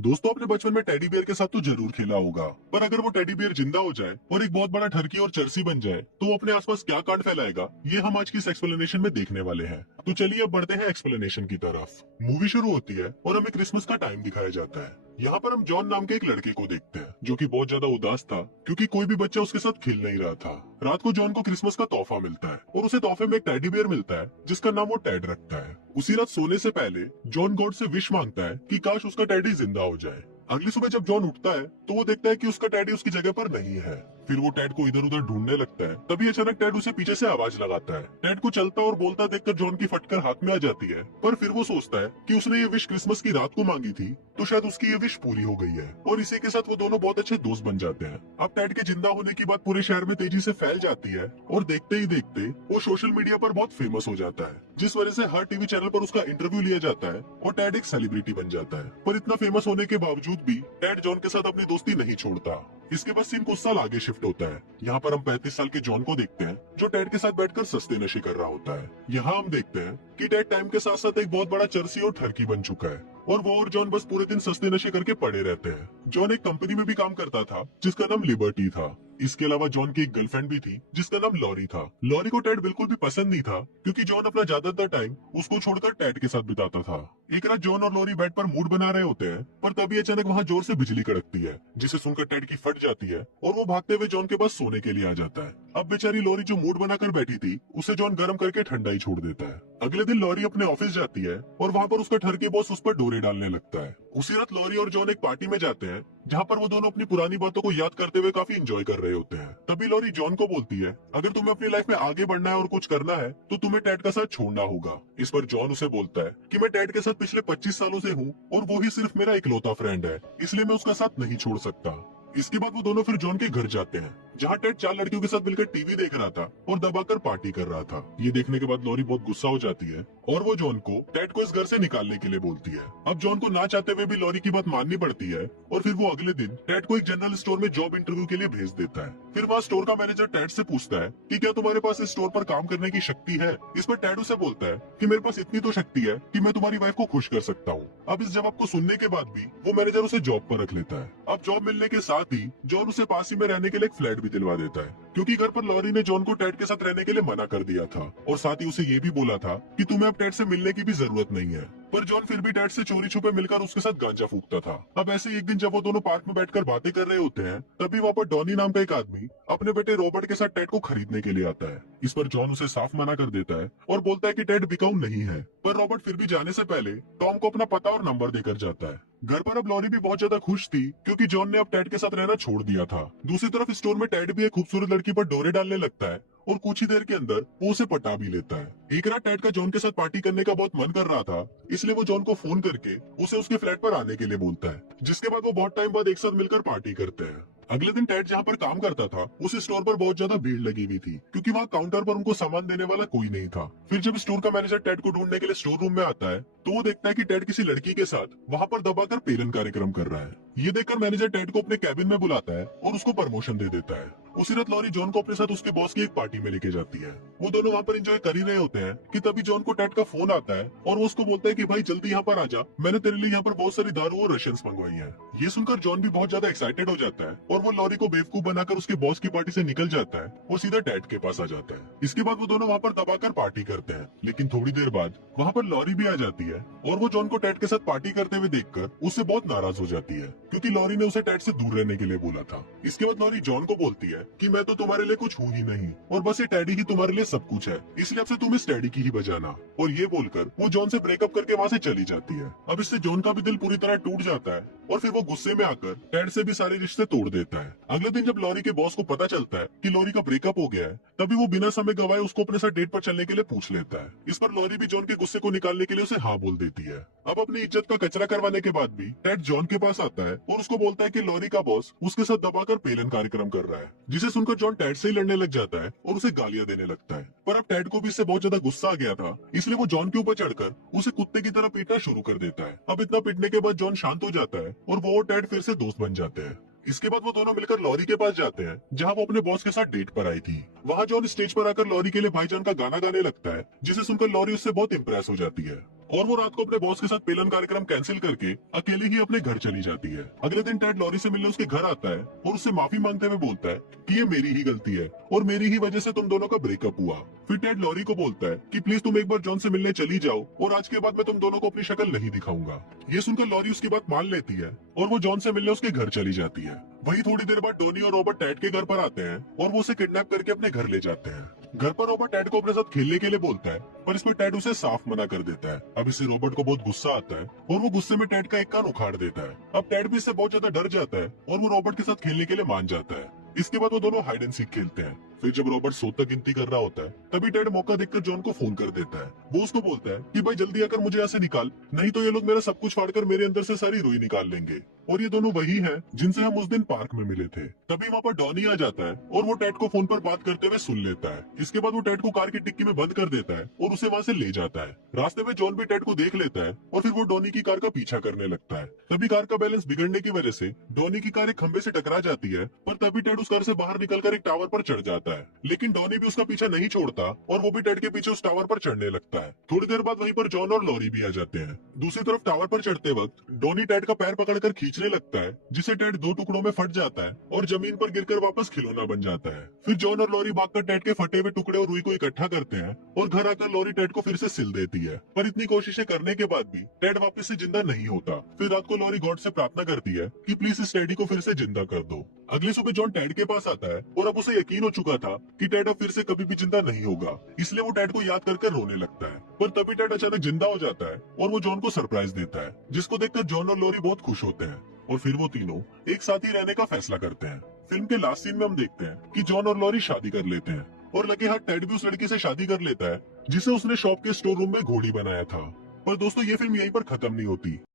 दोस्तों अपने बचपन में टेडी बियर के साथ तो जरूर खेला होगा, पर अगर वो टेडी बियर जिंदा हो जाए और एक बहुत बड़ा ठरकी और चरसी बन जाए तो वो अपने आसपास क्या कांड फैलाएगा, ये हम आज की इस एक्सप्लेनेशन में देखने वाले हैं। तो चलिए अब बढ़ते हैं एक्सप्लेनेशन की तरफ। मूवी शुरू होती है और हमें क्रिसमस का टाइम दिखाया जाता है। यहाँ पर हम जॉन नाम के एक लड़के को देखते हैं जो कि बहुत ज्यादा उदास था क्योंकि कोई भी बच्चा उसके साथ खेल नहीं रहा था। रात को जॉन को क्रिसमस का तोहफा मिलता है और उसे तोहफे में एक टेडी बियर मिलता है जिसका नाम वो टेड रखता है। उसी रात सोने से पहले जॉन गॉड से विश मांगता है कि काश उसका टेडी जिंदा हो जाए। अगली सुबह जब जॉन उठता है तो वो देखता है कि उसका टेडी उसकी जगह पर नहीं है। फिर वो टेड को इधर उधर ढूंढने लगता है। तभी अचानक टेड उसे पीछे से आवाज लगाता है। टेड को चलता और बोलता देखकर जॉन की फटकर हाथ में आ जाती है, पर फिर वो सोचता है कि उसने ये विश क्रिसमस की रात को मांगी थी तो शायद उसकी ये विश पूरी हो गई है और इसी के साथ वो दोनों बहुत अच्छे दोस्त बन जाते हैं। अब टेड के जिंदा होने की बात पूरे शहर में तेजी से फैल जाती है और देखते ही देखते वो सोशल मीडिया पर बहुत फेमस हो जाता है, जिस वजह से हर टीवी चैनल पर उसका इंटरव्यू लिया जाता है और टेड एक सेलिब्रिटी बन जाता है। पर इतना फेमस होने के बावजूद भी टेड जॉन के साथ अपनी दोस्ती नहीं छोड़ता। इसके बाद सीन कुछ साल आगे शिफ्ट होता है। यहाँ पर हम 35 साल के जॉन को देखते हैं जो टेड के साथ बैठकर सस्ते नशे कर रहा होता है। यहाँ हम देखते हैं कि टेड टाइम के साथ साथ एक बहुत बड़ा चरसी और ठरकी बन चुका है और वो और जॉन बस पूरे दिन सस्ते नशे करके पड़े रहते हैं। जॉन एक कंपनी में भी काम करता था जिसका नाम लिबर्टी था। इसके अलावा जॉन की एक गर्लफ्रेंड भी थी जिसका नाम लॉरी था। लॉरी को टेड बिल्कुल भी पसंद नहीं था क्योंकि जॉन अपना ज्यादातर टाइम उसको छोड़कर टेड के साथ बिताता था। एक रात जॉन और लॉरी बेड पर मूड बना रहे होते हैं, पर तभी अचानक वहाँ जोर से बिजली कड़कती है जिसे सुनकर टेड की फट जाती है और वो भागते हुए जॉन के पास सोने के लिए आ जाता है। अब बेचारी लॉरी जो मूड बनाकर बैठी थी उसे जॉन गर्म करके ठंडा ही छोड़ देता है। अगले दिन लॉरी अपने ऑफिस जाती है और वहाँ पर उसका ठरके बॉस उस पर डोरे डालने लगता है। उसी रात लॉरी और जॉन एक पार्टी में जाते हैं जहाँ पर वो दोनों अपनी पुरानी बातों को याद करते हुए काफी एंजॉय कर रहे होते हैं। तभी लॉरी जॉन को बोलती है अगर तुम्हें अपनी लाइफ में आगे बढ़ना है और कुछ करना है तो तुम्हें टेड का साथ छोड़ना होगा। इस पर जॉन उसे बोलता है कि मैं टेड के साथ पिछले 25 सालों से हूँ और वो ही सिर्फ मेरा इकलौता फ्रेंड है, इसलिए मैं उसका साथ नहीं छोड़ सकता। इसके बाद वो दोनों फिर जॉन के घर जाते हैं जहाँ टेड 4 लड़कियों के साथ मिलकर टीवी देख रहा था और दबाकर पार्टी कर रहा था। ये देखने के बाद लॉरी बहुत गुस्सा हो जाती है और वो जॉन को टेड को इस घर से निकालने के लिए बोलती है। अब जॉन को ना चाहते हुए भी लॉरी की बात माननी पड़ती है और फिर वो अगले दिन टेड को एक जनरल स्टोर में जॉब इंटरव्यू के लिए भेज देता है। फिर वहाँ स्टोर का मैनेजर टेड से पूछता है कि क्या तुम्हारे पास इस स्टोर पर काम करने की शक्ति है। इस पर टेड उसे बोलता है कि मेरे पास इतनी तो शक्ति है कि मैं तुम्हारी वाइफ को खुश कर सकता हूँ। अब इस जवाब को सुनने के बाद भी वो मैनेजर उसे जॉब पर रख लेता है। अब जॉब मिलने के साथ ही जॉन उसे पास ही में रहने के लिए एक फ्लैट भी दिलवा देता है क्योंकि घर पर लॉरी ने जॉन को टेड के साथ रहने के लिए मना कर दिया था और साथ ही उसे ये भी बोला था कि तुम्हें अब टेड से मिलने की भी जरूरत नहीं है। पर जॉन फिर भी टेड से चोरी छुपे मिलकर उसके साथ गांजा फूकता था। अब ऐसे ही एक दिन जब वो दोनों पार्क में बैठकर बातें कर रहे होते हैं तभी वहाँ पर डॉनी नाम का एक आदमी अपने बेटे रॉबर्ट के साथ टेड को खरीदने के लिए आता है। इस पर जॉन उसे साफ मना कर देता है और बोलता है कि टेड बिकाऊ नहीं है, पर रॉबर्ट फिर भी जाने से पहले टॉम को अपना पता और नंबर देकर जाता है। घर पर अब लॉरी भी बहुत ज्यादा खुश थी क्योंकि जॉन ने अब टेड के साथ रहना छोड़ दिया था। दूसरी तरफ स्टोर में टेड भी एक खूबसूरत लड़की पर डोरे डालने लगता है और कुछ ही देर के अंदर वो उसे पटा भी लेता है। एक रात टेड का जॉन के साथ पार्टी करने का बहुत मन कर रहा था, इसलिए वो जॉन को फोन करके उसे उसके फ्लैट पर आने के लिए बोलता है, जिसके बाद वो बहुत टाइम बाद एक साथ मिलकर पार्टी करते हैं। अगले दिन टेड जहाँ पर काम करता था उस स्टोर पर बहुत ज्यादा भीड़ लगी हुई थी क्योंकि वहाँ काउंटर पर उनको सामान देने वाला कोई नहीं था। फिर जब स्टोर का मैनेजर टेड को ढूंढने के लिए स्टोर रूम में आता है तो वो देखता है कि टेड किसी लड़की के साथ वहाँ पर दबाकर पेलन कार्यक्रम कर रहा है। ये देखकर मैनेजर टेड को अपने कैबिन में बुलाता है और उसको प्रमोशन दे देता है। उसी रात लॉरी जॉन को अपने साथ उसके बॉस की एक पार्टी में लेके जाती है। वो दोनों वहाँ पर एंजॉय कर ही रहे होते हैं कि तभी जॉन को टेड का फोन आता है और वो उसको बोलता है कि भाई जल्दी यहाँ पर आ जा, मैंने तेरे लिए यहाँ पर बहुत सारी दारू और रशियंस मंगवाई है। ये सुनकर जॉन भी बहुत ज्यादा एक्साइटेड हो जाता है और वो लॉरी को बेवकूफ बनाकर उसके बॉस की पार्टी से निकल जाता है और सीधा टेड के पास आ जाता है। इसके बाद वो दोनों वहाँ पर दबाकर पार्टी करते हैं, लेकिन थोड़ी देर बाद वहाँ पर लॉरी भी आ जाती है और वो जॉन को टेड के साथ पार्टी करते हुए देखकर उससे बहुत नाराज हो जाती है क्योंकि लॉरी ने उसे टेड से दूर रहने के लिए बोला था। इसके बाद लॉरी जॉन को बोलती है कि मैं तो तुम्हारे लिए कुछ हूँ ही नहीं और बस ये टेडी ही तुम्हारे लिए सब कुछ है, इसलिए अब से तुम इस टेडी की ही बजाना। और ये बोलकर वो जॉन से ब्रेकअप करके वहाँ से चली जाती है। अब इससे जॉन का भी दिल पूरी तरह टूट जाता है और फिर वो गुस्से में आकर टेड से भी सारे रिश्ते तोड़ देता है। अगले दिन जब लॉरी के बॉस को पता चलता है कि लॉरी का ब्रेकअप हो गया है तभी वो बिना समय गवाए उसको अपने साथ डेट पर चलने के लिए पूछ लेता है। इस पर लॉरी भी जॉन के गुस्से को निकालने के लिए उसे हाँ बोल देती है। अब अपनी इज्जत का कचरा करवाने के बाद भी टेड जॉन के पास आता है और उसको बोलता है कि लॉरी का बॉस उसके साथ दबाकर पेलन कार्यक्रम कर रहा है, जिसे सुनकर जॉन टेड से ही लड़ने लग जाता है और उसे गालियां देने लगता है। पर अब टेड को भी इससे बहुत ज्यादा गुस्सा आ गया था, इसलिए वो जॉन के ऊपर चढ़कर उसे कुत्ते की तरह पीटना शुरू कर देता है। अब इतना पीटने के बाद जॉन शांत हो जाता है और वो और टेड फिर से दोस्त बन जाते हैं। इसके बाद वो दोनों मिलकर लॉरी के पास जाते हैं जहाँ वो अपने बॉस के साथ डेट पर आई थी। वहाँ जॉन स्टेज पर आकर लॉरी के लिए भाईजान का गाना गाने लगता है, जिसे सुनकर लॉरी उससे बहुत इम्प्रेस हो जाती है। और वो रात को अपने बॉस के साथ पेलन कार्यक्रम कैंसिल करके अकेले ही अपने घर चली जाती है। अगले दिन टेड लॉरी से मिलने उसके घर आता है और उससे माफी मांगते हुए बोलता है कि ये मेरी ही गलती है और मेरी ही वजह से तुम दोनों का ब्रेकअप हुआ। फिर टेड लॉरी को बोलता है कि प्लीज तुम एक बार जॉन से मिलने चली जाओ और आज के बाद मैं तुम दोनों को अपनी शक्ल नहीं दिखाऊंगा। ये सुनकर लॉरी उसकी बात मान लेती है और वो जॉन से मिलने उसके घर चली जाती है। वही थोड़ी देर बाद डोनी और रॉबर्ट टेड के घर पर आते हैं और वो उसे किडनैप करके अपने घर ले जाते हैं। घर पर रॉबर्ट टेड को अपने साथ खेलने के लिए बोलता है, पर इसमें टेड उसे साफ मना कर देता है। अब इससे रॉबर्ट को बहुत गुस्सा आता है और वो गुस्से में टेड का एक कान उखाड़ देता है। अब टेड भी इससे बहुत ज्यादा डर जाता है और वो रॉबर्ट के साथ खेलने के लिए मान जाता है। इसके बाद वो दोनों हाइड एंड सीक खेलते हैं। फिर जब रॉबर्ट 100 तक गिनती कर रहा होता है तभी टेड मौका देखकर जॉन को फोन कर देता है। वो उसको बोलता है कि भाई जल्दी आकर मुझे यहाँ से निकाल, नहीं तो ये लोग मेरा सब कुछ फाड़कर मेरे अंदर से सारी रुई निकाल लेंगे। और ये दोनों वही हैं जिनसे हम उस दिन पार्क में मिले थे। तभी वहाँ पर डॉनी आ जाता है और वो टेड को फोन पर बात करते हुए सुन लेता है। इसके बाद वो टेड को कार की डिक्की में बंद कर देता है और उसे वहाँ से ले जाता है। रास्ते में जॉन भी टेड को देख लेता है और फिर वो डॉनी की कार का पीछा करने लगता है। तभी कार का बैलेंस बिगड़ने की वजह से डॉनी की कार एक खंबे से टकरा जाती है, पर तभी टेड उस कार से बाहर निकलकर एक टावर पर चढ़ जाता है। लेकिन डॉनी भी उसका पीछा नहीं छोड़ता और वो भी टेड के पीछे उस टावर पर चढ़ने लगता है। थोड़ी देर बाद वहीं पर जॉन और लॉरी भी आ जाते हैं। दूसरी तरफ टावर पर चढ़ते वक्त डॉनी टेड का पैर पकड़कर खींचने लगता है, जिसे टेड 2 टुकड़ों में फट जाता है और जमीन पर गिरकर वापस खिलौना बन जाता है। फिर जॉन और लॉरी भागकर टेड के फटे हुए टुकड़े और रुई को इकट्ठा करते हैं और घर आकर लॉरी टेड को फिर से सिल देती है। पर इतनी कोशिशें करने के बाद भी टेड वापस से जिंदा नहीं होता। फिर रात को लॉरी गॉड से प्रार्थना करती है कि प्लीज इस टेडी को फिर से जिंदा कर दो। अगली सुबह जॉन टेड के पास आता है और अब उसे यकीन हो चुका था कि टेड अब फिर से कभी भी जिंदा नहीं होगा, इसलिए वो टेड को याद कर रोने लगता है। पर तभी टेड अचानक जिंदा हो जाता है और वो जॉन को सरप्राइज देता है, जिसको देखकर जॉन और लॉरी बहुत खुश होते हैं और फिर वो तीनों एक साथ ही रहने का फैसला करते हैं। फिल्म के लास्ट सीन में हम देखते हैं कि जॉन और लॉरी शादी कर लेते हैं और लगे हाथ टेड भी उस लड़की से शादी कर लेता है जिसे उसने शॉप के स्टोर रूम में घोड़ी बनाया था। पर दोस्तों ये फिल्म यहीं पर खत्म नहीं होती।